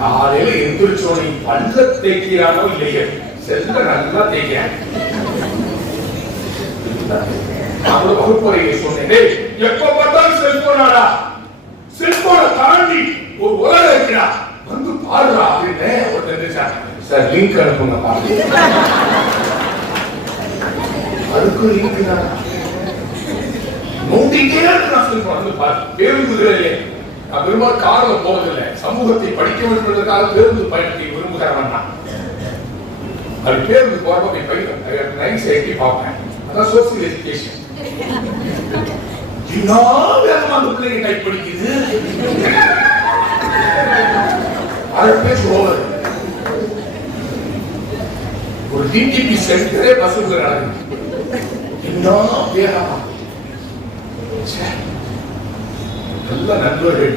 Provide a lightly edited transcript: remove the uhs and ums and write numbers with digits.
காலையில எந்திரிச்சோனை பல்ல தேய்க்கிறானோ இல்லையே, செல்ல நல்லா தேய்க்கிறான். வகுப்பறையை சொன்னேன், எப்ப பார்த்தாலும் செல்போனாடா, செல்போனை தாண்டி ஒரு உலகம் இருக்கிறா, வந்து பாருடா அப்படின்னு ஒருத்தர் சார் லிங்க் அனுப்புங்க பாருங்க. அதுக்கு லிங்க் தான் நோண்டிட்டே இருக்கிறான் செல்போன். வந்து பாரு, பேருந்துகளே நான் பெரும்பாலும் கார்ல போறதில்லை, சமூகத்தை படிக்க வேண்டும் என்பதற்காக பேருந்து பயணத்தை விரும்புகிறவன் தான். அது பேருந்து போறப்ப போய் எட்டி பார்ப்பேன். அதான் சோசியல் எஜுகேஷன். வேகமா அந்த பிள்ளைங்க டைப் படிக்குது, அதை பேச ஓவர். ஒரு டிடிபி சென்டரே பஸ் இன்னும் வேகமா நல்ல நண்பர்கள்